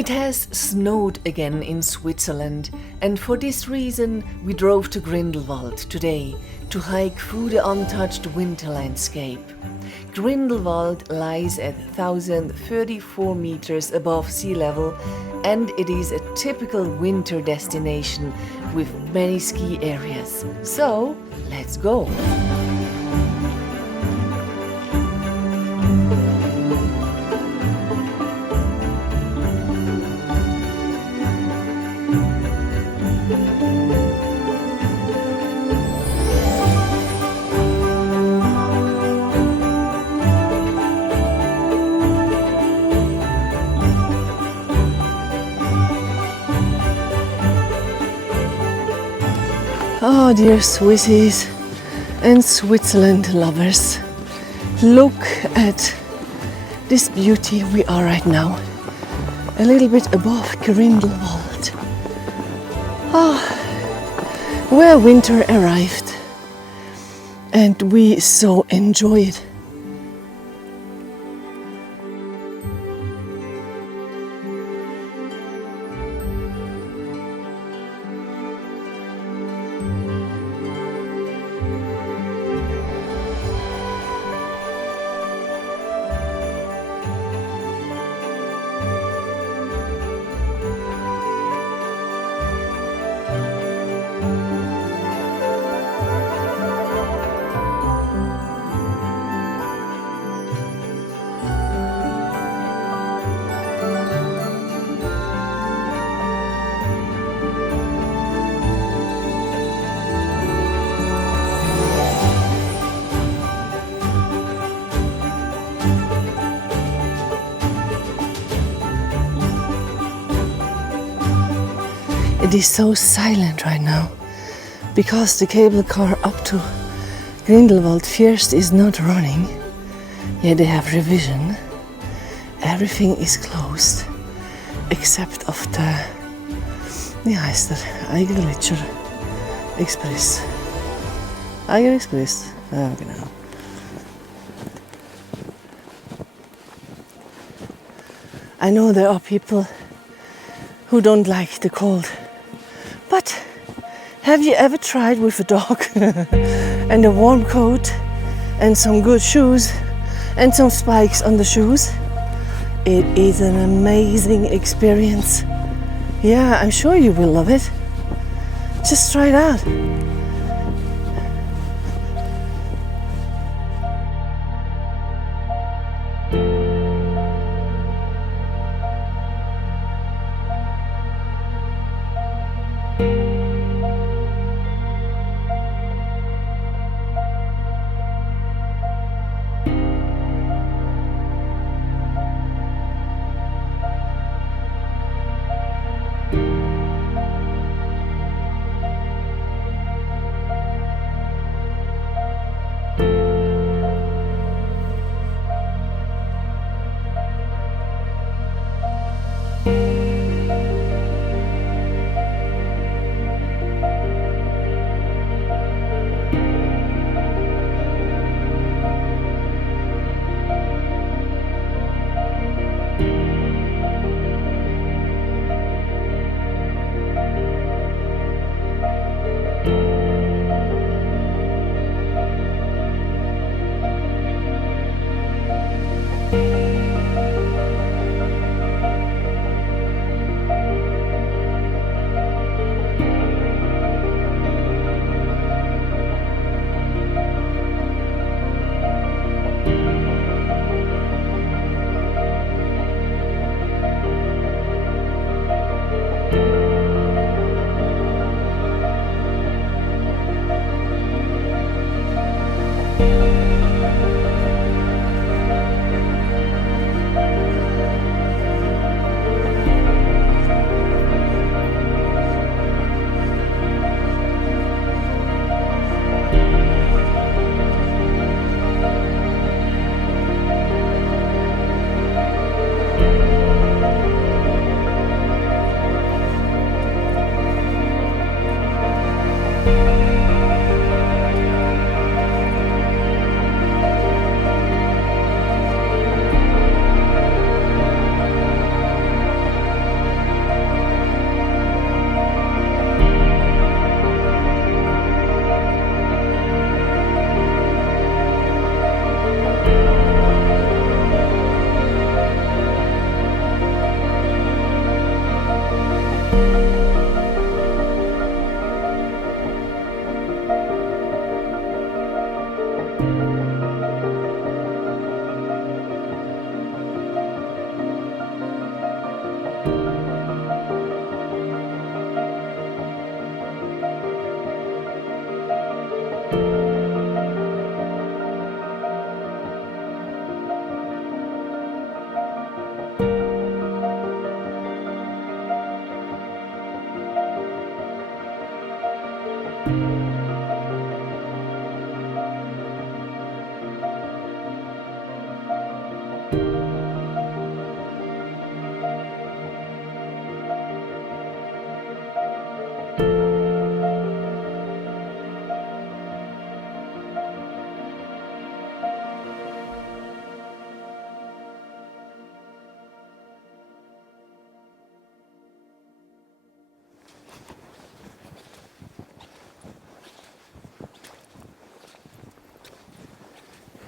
It has snowed again in Switzerland, and for this reason we drove to Grindelwald today to hike through the untouched winter landscape. Grindelwald lies at 1,034 meters above sea level, and it is a typical winter destination with many ski areas. So, let's go! Oh dear Swissies and Switzerland lovers, look at this beauty. We are right now a little bit above Grindelwald, where winter arrived, and we so enjoy it. It is so silent right now because the cable car up to Grindelwald first is not running. Yeah, they have revision. Everything is closed except of the, wie heißt der? Eigergletscher Express. Eiger Express, ja genau. I know there are people who don't like the cold. But have you ever tried with a dog and a warm coat and some good shoes and some spikes on the shoes? It is an amazing experience. Yeah, I'm sure you will love it. Just try it out.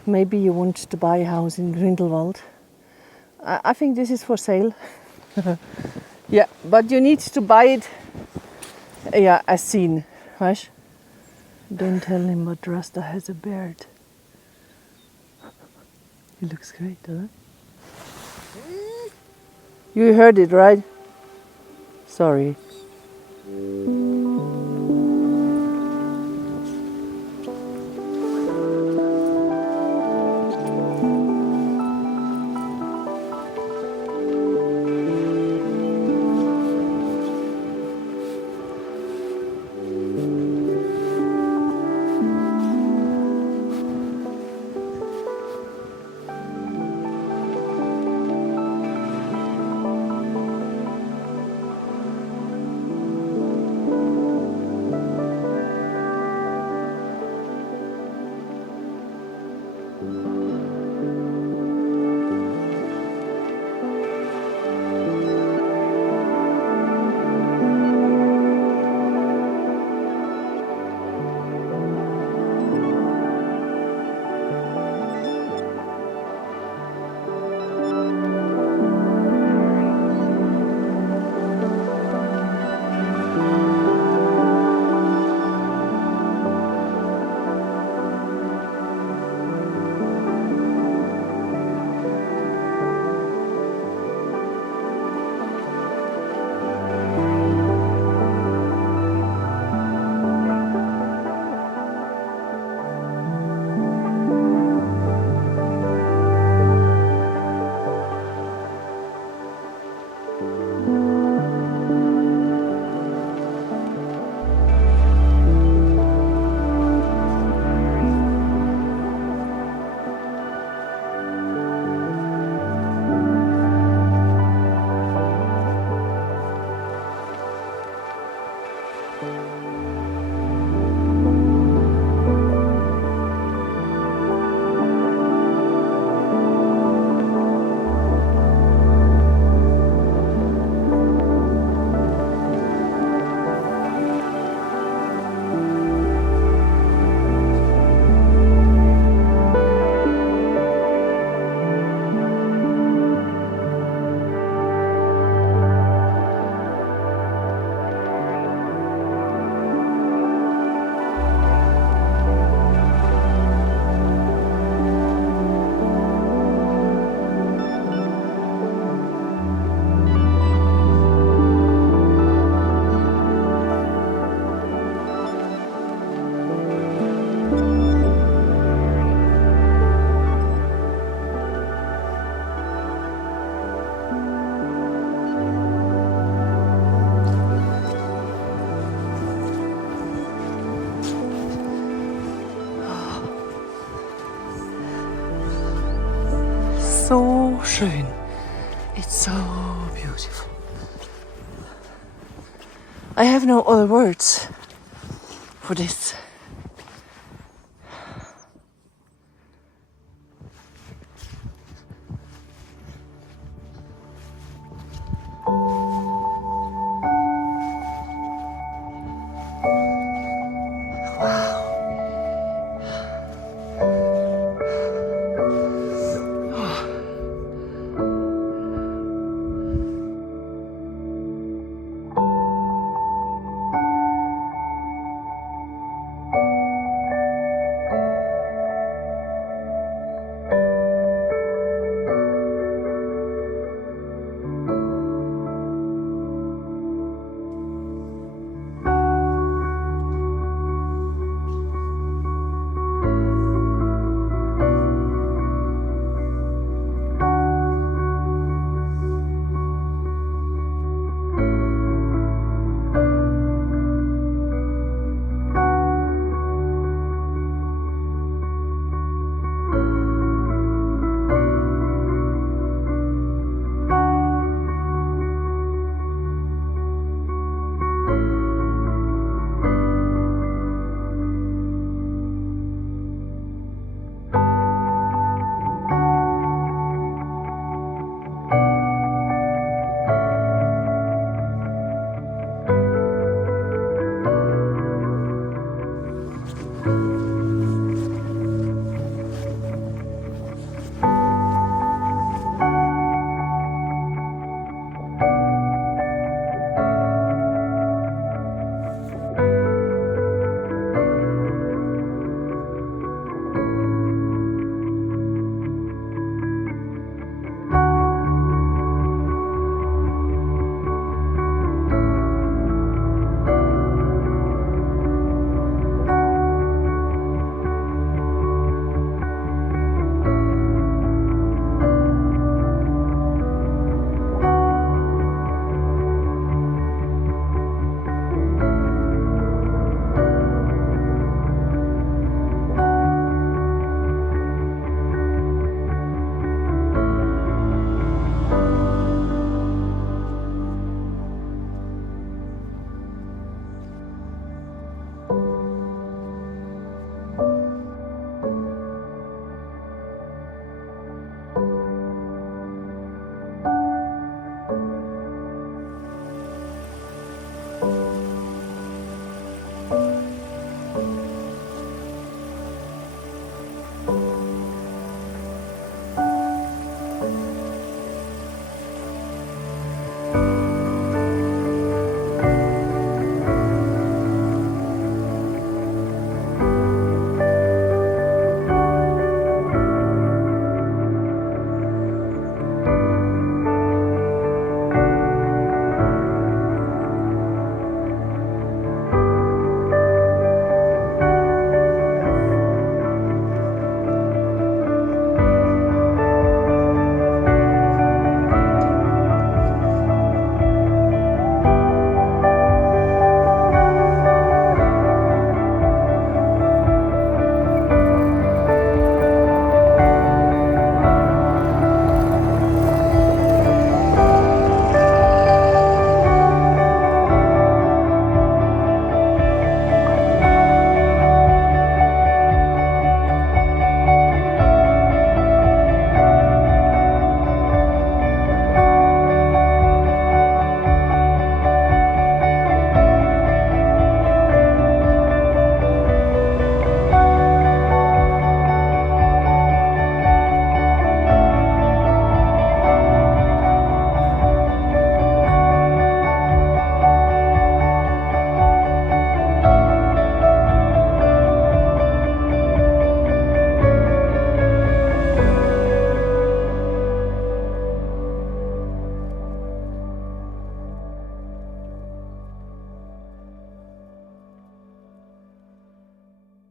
maybe you want to buy a house in Grindelwald. I think this is for sale. Yeah, but you need to buy it, yeah, as seen, right? Don't tell him, but Rasta has a beard. He looks great, doesn't he? You heard it, right? Sorry. So schön. It's so beautiful. I have no other words for this.